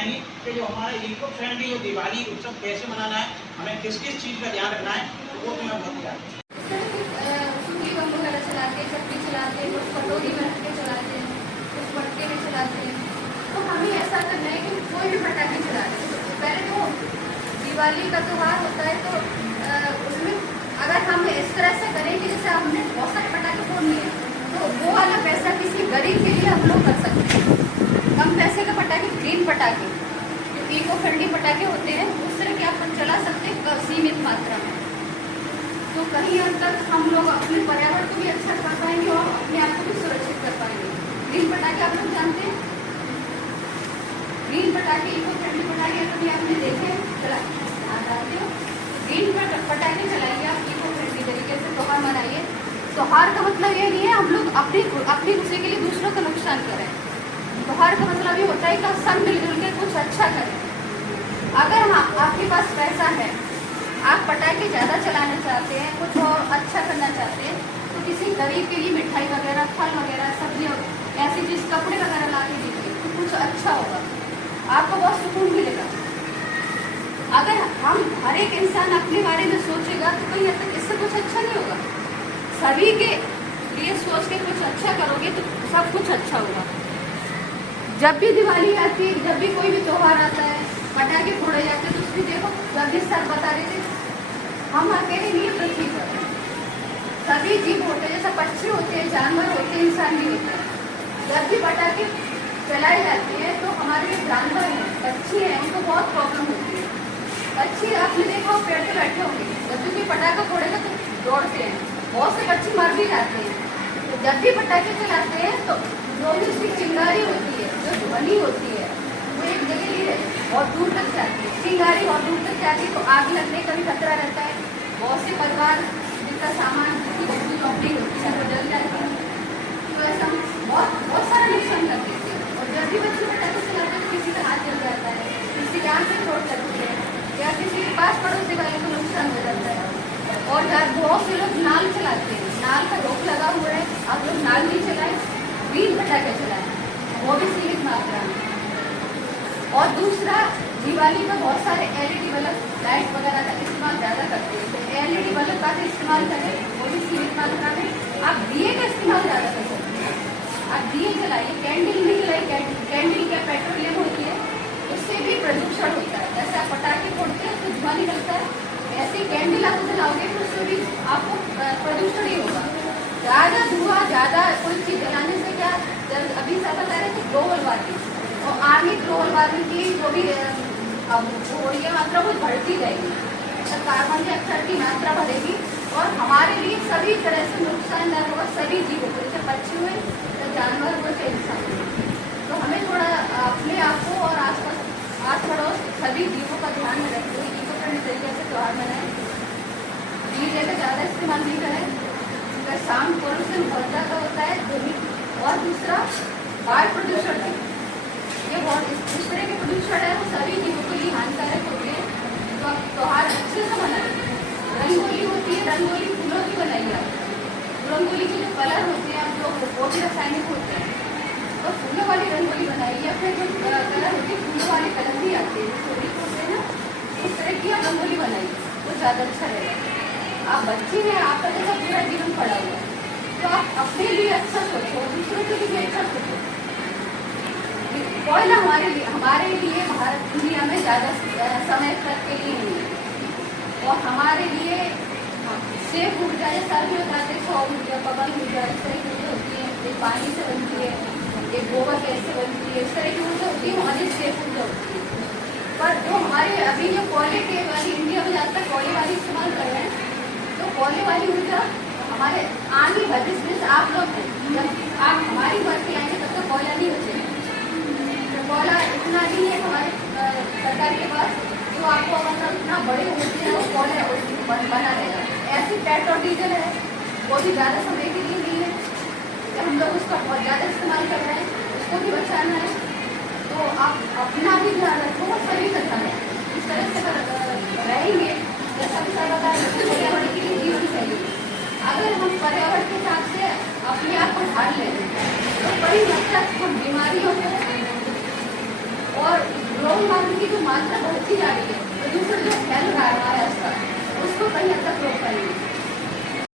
बताएंगी कि जो हमारा इको फ्रेंडली जो दिवाली उत्सव कैसे मनाना है, हमें किस किस चीज़ का ध्यान रखना है, तो वो तुम्हें बहुत याद सुतली बम वगैरह चलाते हैं, चक्की चलाते हैं, कुछ कटोरी में रख के चलाते हैं, कुछ मटके में चलाते हैं। तो हमें ऐसा करना है कि कोई भी पटाखे चला रहे। पहले तो दिवाली का त्यौहार होता है तो उसमें अगर हम इस तरह से करें कि जैसे हमने बहुत सारे पटाखे फोड़ने हैं तो वो वाला पैसा किसी गरीब के लिए हम लोग कर सकते हैं। कम पैसे के पटाखे, ग्रीन पटाखे, जो इको फ्रेंडली पटाखे होते हैं उस तरह के आप चला सकते हैं सीमित मात्रा में। तो कहीं हद तक हम लोग अपने पर्यावरण को भी अच्छा कर पाएंगे और अपने आप को भी सुरक्षित कर पाएंगे। ग्रीन पटाखे आप लोग जानते हैं, ग्रीन पटाखे इको फ्रेंडली पटाखे कभी आपने देखे चलाते हो? ग्रीन पटाखे चलाइए आप इको फ्रेंडली तरीके से, त्योहार मनाइए। त्योहार का मतलब ये नहीं है हम लोग अपनी खुशी के लिए दूसरों का नुकसान करें। त्योहार का मतलब ये होता है कि सब मिलजुल के कुछ अच्छा करें। अगर आपके पास पैसा है, आप पटाखे ज़्यादा चलाना चाहते हैं, कुछ और अच्छा करना चाहते हैं, तो किसी गरीब के लिए मिठाई वगैरह, फल वगैरह, सब्जियाँ, ऐसी चीज़, कपड़े वगैरह ला के दीजिए तो कुछ अच्छा होगा, आपको बहुत सुकून मिलेगा। अगर हम हर एक इंसान अपने बारे में सोचेगा तो कहीं हद तक इससे कुछ अच्छा नहीं होगा। सभी के लिए सोच के कुछ अच्छा करोगे तो सब कुछ अच्छा होगा। जब भी दिवाली आती है, जब भी कोई भी त्यौहार आता है, पटाखे फोड़े जाते हैं तो उसकी देखो जल्दी सर बता रहे थे, हम अकेले नहीं पृथ्वी पर सभी जीव होते हैं, जैसे पक्षी होते हैं, जानवर होते हैं, इंसान भी होता है। जब भी पटाखे चलाए जाते हैं तो हमारे जो जानवर हैं, पक्षी हैं, उनको बहुत प्रॉब्लम होती है। पक्षी आपने देखा पेड़ पे बैठे होंगे, जब भी कोई पटाखा फोड़ेगा तो दौड़ते हैं, बहुत से पक्षी मर भी जाते हैं। तो जब भी पटाखे चलाते हैं तो जो भी उसकी चिंगारी होती है, जो ध्वनि होती है, वो एक जगह ही और दूर तक जाती है। चिंगारी और दूर तक जाती है तो आग लगने का भी खतरा रहता है। बहुत से परिवार जिनका सामान की चौपड़ी होती है वो जल जाती है। तो ऐसा बहुत सारा नुकसान कर देती है। और जब भी बच्चे पटाखे चलाते हैं तो किसी का हाथ जल जाता है, किसी की आँख में चोट लगती है, या किसी के पास पड़ोसी वाले को नुकसान हो जाता है। और बहुत से लोग नाल चलाते हैं, नाल का रोक लगा हुआ है, आप लोग नाल नहीं चलाएं, ग्रीन पटाखे चलाएं, वो भी सीमित मात्रा में। और दूसरा, दिवाली में बहुत सारे LED बल्ब, लाइट वगैरह का इस्तेमाल ज़्यादा करते हैं, तो LED बल्ब का भी इस्तेमाल करें, वो भी सीमित मात्रा में। आप दिए का इस्तेमाल ज़्यादा कर सकते हैं, आप दिए जलाइए, कैंडल नहीं जलाइए। कैंडल क्या पेट्रोलियम होती है, उससे भी प्रदूषण होता है। जैसे आप पटाखे फोड़ते हैं तो धुआं निकलता है, ऐसे कैंडल आप जलाओगे तो उससे भी आपको प्रदूषण ही होगा। ज़्यादा धुआं, ज़्यादा कोई चीज़ जलाने से क्या, जब अभी सब बता रहे थे ग्लोबल वार्मिंग, और आगे ग्लोबल वार्मिंग की जो भी अब हो रही है मात्रा वो बढ़ती जाएगी, तो कार्बन डाइऑक्साइड की मात्रा बढ़ेगी और हमारे लिए सभी तरह से नुकसानदायक होगा, सभी जीवों को, जैसे पक्षी हुए, तो जानवर हुए, तो इंसान हुए। तो हमें थोड़ा अपने आप को और आसपास आस पड़ोस सभी जीवों का ध्यान में रखते हुए इको फ्रेंडली तरीके से त्यौहार मनाएं। डीजे का ज़्यादा इस्तेमाल नहीं करें, उनका साउंड पोल्यूशन बहुत ज़्यादा होता है, और दूसरा वायु प्रदूषण है, ये बहुत इस तरह के प्रदूषण है वो सभी जीवों के लिए हानिकारक होते हैं। तो आप त्यौहार अच्छे से मनाएं। रंगोली होती है, रंगोली फूलों की बनाइए आप, रंगोली के जो कलर होते हैं आप लोग वो भी रासायनिक होते हैं, तो फूलों वाली रंगोली बनाइए। या फिर जो कलर होती है, फूलों वाले कलर भी आते हैं, होते हैं ना, इस तरह की आप रंगोली बनाइए, वो ज़्यादा अच्छा रहेगा। आप बच्चे हैं, आपका जैसा पूरा जीवन पड़ा हुआ है, तो आप अपने लिए अच्छा सोचो, दूसरों के लिए भी अच्छा सोचो। कोयला हमारे लिए भारत दुनिया में ज़्यादा समय तक के लिए नहीं है, और हमारे लिए सेफ ऊर्जा, जैसे सभी बताते हैं, सौर ऊर्जा, पवन ऊर्जा, इस तरह की ऊर्जा होती है, एक पानी से बनती है, एक गोबर गैस से बनती है, इस तरह की ऊर्जा होती है, हमारी सेफ ऊर्जा होती है। पर जो हमारे अभी जो कोयले के वाली इंडिया में ज़्यादातर कोयले वाली इस्तेमाल कर रहे हैं, तो कोयले वाली ऊर्जा हमारे आगे भविष्य में आप लोग जब आप हमारी भर्ती आएंगे तब तक कोयला नहीं बचेगा। कोयला इतना नहीं है हमारे सरकार के पास जो आपको मतलब इतना बड़े होते हैं वो कोयला बना देगा। ऐसी पेट्रोल डीजल है, वो भी ज़्यादा समय के लिए नहीं है, जब हम लोग उसका बहुत ज़्यादा इस्तेमाल कर रहे हैं, उसको भी बचाना है। तो आप अपना भी ध्यान रखो, सभी का ध्यान रखो, इस तरह से रहेंगे जैसा भी सब बता रहे हैं, पर्यावरण के लिए जीवन शैली। अगर हम पर्यावरण के हिसाब से अपने आप को ढाल लें तो बड़ी हद तक हम बीमारियों को और ग्लोबल वार्मिंग की जो मात्रा बढ़ती जा रही है, प्रदूषण जो